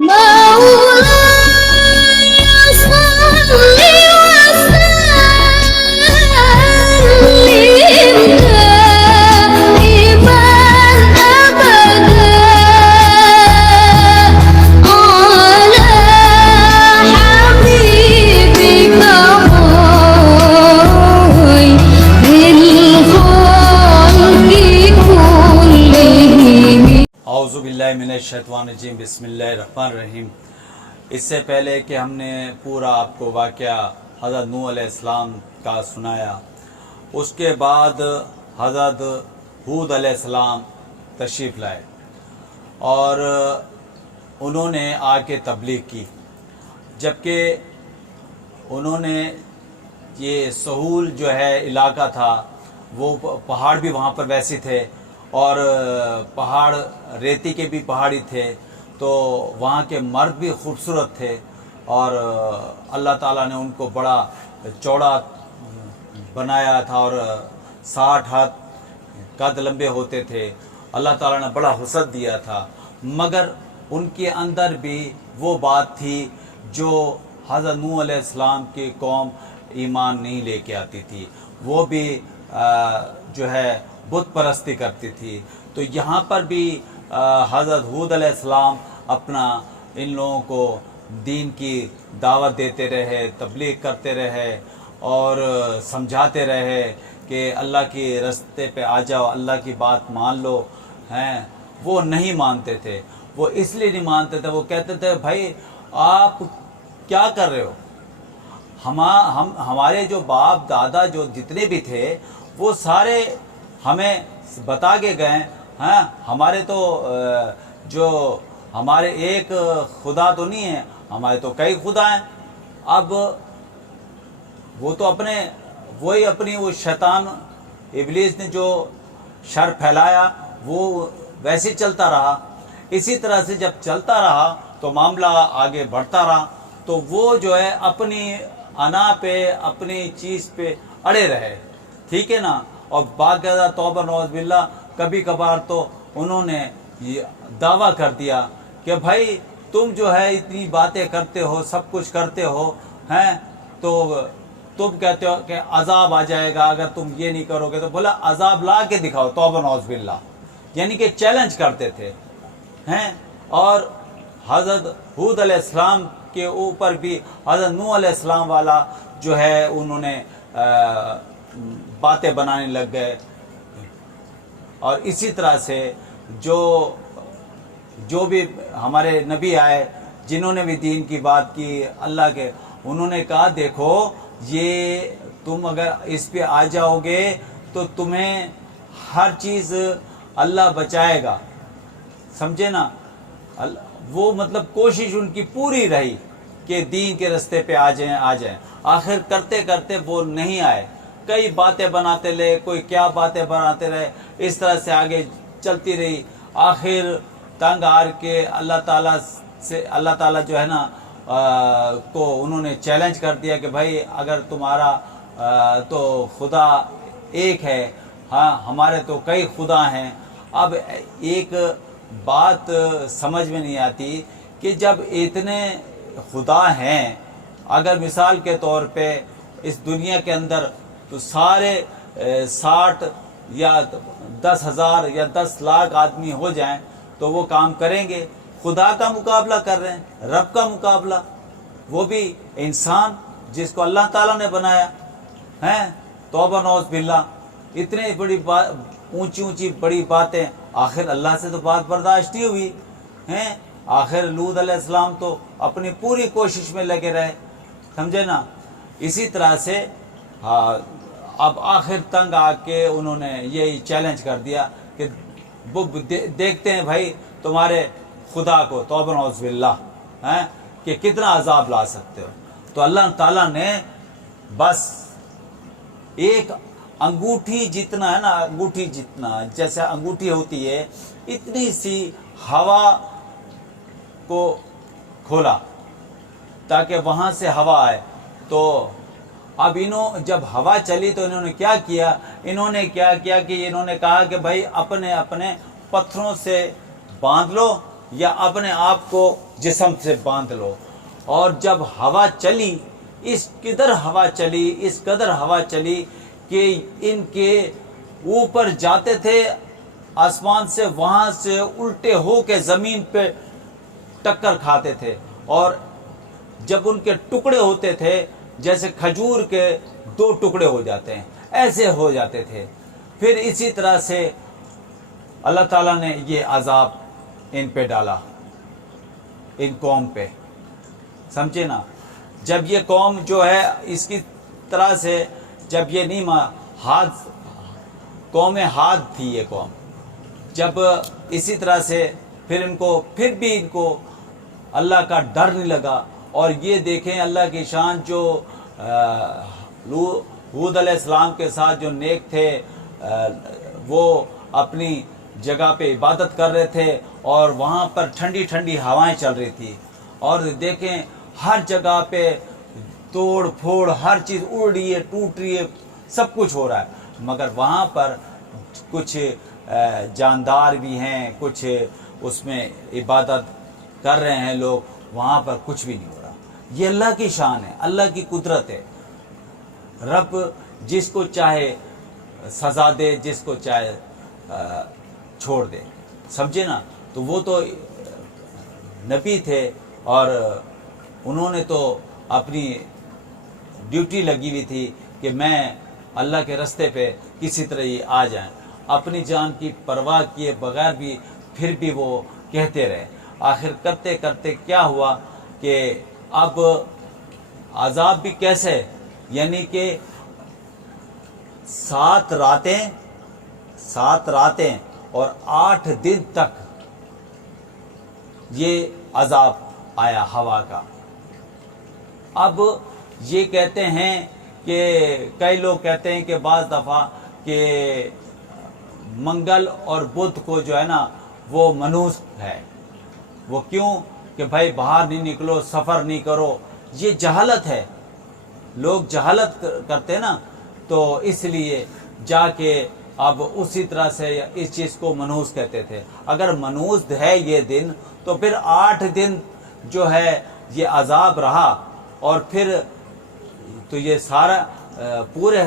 مولاي صل وسلم دائما أبدا على حبيبك خير الخلق كلهم. اعوذ باللہ من الشیطان الرجیم، بسم اللہ الرحمن الرحیم۔ اس سے پہلے کہ ہم نے پورا آپ کو واقعہ حضرت نوح علیہ السلام کا سنایا، اس کے بعد حضرت ہود علیہ السلام تشریف لائے اور انہوں نے آ کے تبلیغ کی، جبکہ انہوں نے یہ سہول جو ہے علاقہ تھا، وہ پہاڑ بھی وہاں پر ویسے تھے اور پہاڑ ریتی کے بھی پہاڑی تھے، تو وہاں کے مرد بھی خوبصورت تھے اور اللہ تعالیٰ نے ان کو بڑا چوڑا بنایا تھا اور 60 ہاتھ قد لمبے ہوتے تھے۔ اللہ تعالیٰ نے بڑا حسن دیا تھا، مگر ان کے اندر بھی وہ بات تھی جو حضرت نوح علیہ السلام کی قوم ایمان نہیں لے کے آتی تھی، وہ بھی جو ہے بت پرستی کرتی تھی۔ تو یہاں پر بھی حضرت ہود علیہ السلام اپنا ان لوگوں کو دین کی دعوت دیتے رہے، تبلیغ کرتے رہے اور سمجھاتے رہے کہ اللہ کے راستے پہ آ جاؤ، اللہ کی بات مان لو، ہیں وہ نہیں مانتے تھے۔ وہ اس لیے نہیں مانتے تھے، وہ کہتے تھے بھائی آپ کیا کر رہے ہو؟ ہمارے جو باپ دادا جو جتنے بھی تھے وہ سارے ہمیں بتا کے گئے ہیں، ہمارے تو جو ہمارے ایک خدا تو نہیں ہے، ہمارے تو کئی خدا ہیں۔ اب وہ تو وہی اپنی وہ شیطان ابلیس نے جو شر پھیلایا وہ ویسے چلتا رہا۔ اسی طرح سے جب چلتا رہا تو معاملہ آگے بڑھتا رہا، تو وہ جو ہے اپنی انا پہ اپنی چیز پہ اڑے رہے، ٹھیک ہے نا۔ اور باقاعدہ توبہ نعوذ باللہ کبھی کبھار تو انہوں نے یہ دعویٰ کر دیا کہ بھائی تم جو ہے اتنی باتیں کرتے ہو، سب کچھ کرتے ہو ہیں، تو تم کہتے ہو کہ عذاب آ جائے گا اگر تم یہ نہیں کرو گے، تو بولا عذاب لا کے دکھاؤ، توبہ نعوذ باللہ، یعنی کہ چیلنج کرتے تھے ہیں۔ اور حضرت ہود علیہ السلام کے اوپر بھی حضرت نوح علیہ السلام والا جو ہے انہوں نے باتیں بنانے لگ گئے۔ اور اسی طرح سے جو بھی ہمارے نبی آئے جنہوں نے بھی دین کی بات کی اللہ کے، انہوں نے کہا دیکھو یہ تم اگر اس پہ آ جاؤ گے تو تمہیں ہر چیز اللہ بچائے گا، سمجھے نا۔ وہ مطلب کوشش ان کی پوری رہی کہ دین کے راستے پہ آ جائیں۔ آخر کرتے کرتے وہ نہیں آئے، کئی باتیں بناتے رہے، کوئی کیا باتیں بناتے رہے، اس طرح سے آگے چلتی رہی۔ آخر تنگ آر کے اللہ تعالیٰ جو ہے نا کو انہوں نے چیلنج کر دیا کہ بھائی اگر تمہارا تو خدا ایک ہے، ہاں ہمارے تو کئی خدا ہیں۔ اب ایک بات سمجھ میں نہیں آتی کہ جب اتنے خدا ہیں، اگر مثال کے طور پہ اس دنیا کے اندر تو سارے 60 یا 10,000 یا 10 لاکھ آدمی ہو جائیں تو وہ کام کریں گے؟ خدا کا مقابلہ کر رہے ہیں، رب کا مقابلہ، وہ بھی انسان جس کو اللہ تعالیٰ نے بنایا ہے۔ توبہ نعوذ باللہ، اتنے بڑی اونچی بڑی باتیں، آخر اللہ سے تو بات برداشت نہیں ہوئی ہیں۔ آخر لوط علیہ السلام تو اپنی پوری کوشش میں لگے رہے، سمجھے نا۔ اسی طرح سے اب آخر تنگ آ کے انہوں نے یہی چیلنج کر دیا کہ وہ دیکھتے ہیں بھائی تمہارے خدا کو، توبہ نعوذ باللہ، کہ کتنا عذاب لا سکتے ہو۔ تو اللہ تعالیٰ نے بس ایک انگوٹھی جتنا ہے نا، انگوٹھی جتنا جیسے انگوٹھی ہوتی ہے اتنی سی ہوا کو کھولا تاکہ وہاں سے ہوا آئے۔ تو اب جب ہوا چلی تو انہوں نے کیا کیا کہ انہوں نے کہا کہ بھائی اپنے اپنے پتھروں سے باندھ لو یا اپنے آپ کو جسم سے باندھ لو. اور جب ہوا چلی، اس قدر ہوا چلی کہ ان کے اوپر جاتے تھے آسمان سے، وہاں سے الٹے ہو کے زمین پہ ٹکر کھاتے تھے. اور جب ان کے ٹکڑے ہوتے تھے جیسے کھجور کے 2 ٹکڑے ہو جاتے ہیں، ایسے ہو جاتے تھے. پھر اسی طرح سے اللہ تعالیٰ نے یہ عذاب ان پہ ڈالا، ان قوم پہ. سمجھے نا؟ جب یہ قوم جو ہے اس کی طرح سے، جب یہ نہیں قوم ہاد تھی یہ قوم، جب اسی طرح سے پھر بھی ان کو اللہ کا ڈر نہیں لگا. اور یہ دیکھیں اللہ کی شان، جو ہود علیہ السلام کے ساتھ جو نیک تھے وہ اپنی جگہ پہ عبادت کر رہے تھے اور وہاں پر ٹھنڈی ٹھنڈی ہوائیں چل رہی تھی. اور دیکھیں ہر جگہ پہ توڑ پھوڑ، ہر چیز اڑ رہی ہے، ٹوٹ رہی ہے، سب کچھ ہو رہا ہے. مگر وہاں پر کچھ جاندار بھی ہیں، کچھ اس میں عبادت کر رہے ہیں لوگ، وہاں پر کچھ بھی نہیں ہو رہا. یہ اللہ کی شان ہے، اللہ کی قدرت ہے. رب جس کو چاہے سزا دے، جس کو چاہے چھوڑ دے. سمجھے نا؟ تو وہ تو نبی تھے اور انہوں نے تو اپنی ڈیوٹی لگی ہوئی تھی کہ میں اللہ کے رستے پہ کسی طرح یہ آ جائیں. اپنی جان کی پرواہ کیے بغیر بھی پھر بھی وہ کہتے رہے. آخر کرتے کرتے کیا ہوا کہ اب عذاب بھی کیسے، یعنی کہ 7 راتیں اور 8 دن تک یہ عذاب آیا ہوا کا. اب یہ کہتے ہیں کہ کئی لوگ کہتے ہیں کہ بعض دفعہ کہ منگل اور بدھ کو جو ہے نا وہ منحوس ہے. وہ کیوں؟ کہ بھائی باہر نہیں نکلو، سفر نہیں کرو. یہ جہالت ہے، لوگ جہالت کرتے نا، تو اس لیے جا کے اب اسی طرح سے اس چیز کو منحوس کہتے تھے. اگر منحوس ہے یہ دن تو پھر 8 دن جو ہے یہ عذاب رہا، اور پھر تو یہ سارا پورے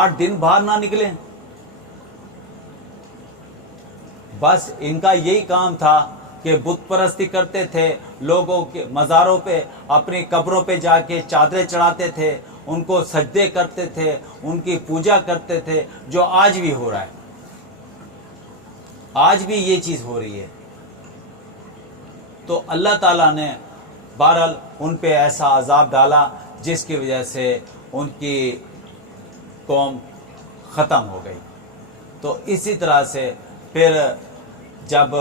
8 دن باہر نہ نکلیں. بس ان کا یہی کام تھا کہ بت پرستی کرتے تھے، لوگوں کے مزاروں پہ، اپنی قبروں پہ جا کے چادریں چڑھاتے تھے، ان کو سجدے کرتے تھے، ان کی پوجا کرتے تھے، جو آج بھی ہو رہا ہے. آج بھی یہ چیز ہو رہی ہے. تو اللہ تعالیٰ نے بہرحال ان پہ ایسا عذاب ڈالا جس کی وجہ سے ان کی قوم ختم ہو گئی. تو اسی طرح سے پھر جب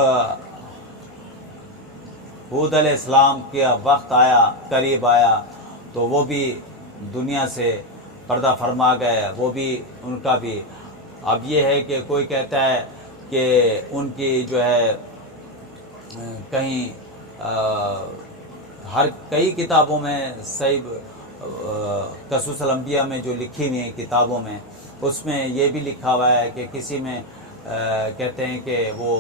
ہود علیہ السلام کا وقت آیا، قریب آیا، تو وہ بھی دنیا سے پردہ فرما گئے. وہ بھی ان کا بھی اب یہ ہے کہ کوئی کہتا ہے کہ ان کی جو ہے کہیں کئی کتابوں میں صحیح قصص الانبیاء میں جو لکھی ہوئی ہیں کتابوں میں، اس میں یہ بھی لکھا ہوا ہے کہ کسی میں کہتے ہیں کہ وہ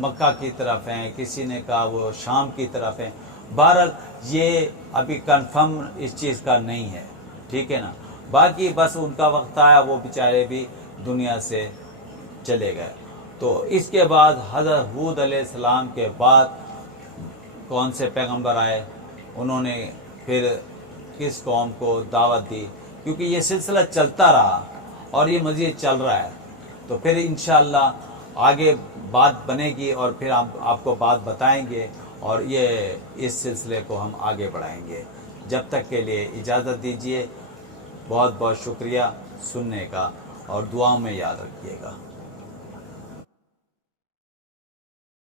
مکہ کی طرف ہیں، کسی نے کہا وہ شام کی طرف ہیں. بہرحال یہ ابھی کنفرم اس چیز کا نہیں ہے، ٹھیک ہے نا. باقی بس ان کا وقت آیا، وہ بیچارے بھی دنیا سے چلے گئے. تو اس کے بعد حضرت ہود علیہ السلام کے بعد کون سے پیغمبر آئے، انہوں نے پھر کس قوم کو دعوت دی، کیونکہ یہ سلسلہ چلتا رہا اور یہ مزید چل رہا ہے. تو پھر انشاءاللہ آگے بات بنے گی اور پھر ہم آپ کو بات بتائیں گے اور یہ اس سلسلے کو ہم آگے بڑھائیں گے. جب تک کے لیے اجازت دیجیے. بہت بہت شکریہ سننے کا، اور دعاؤں میں یاد رکھیے گا.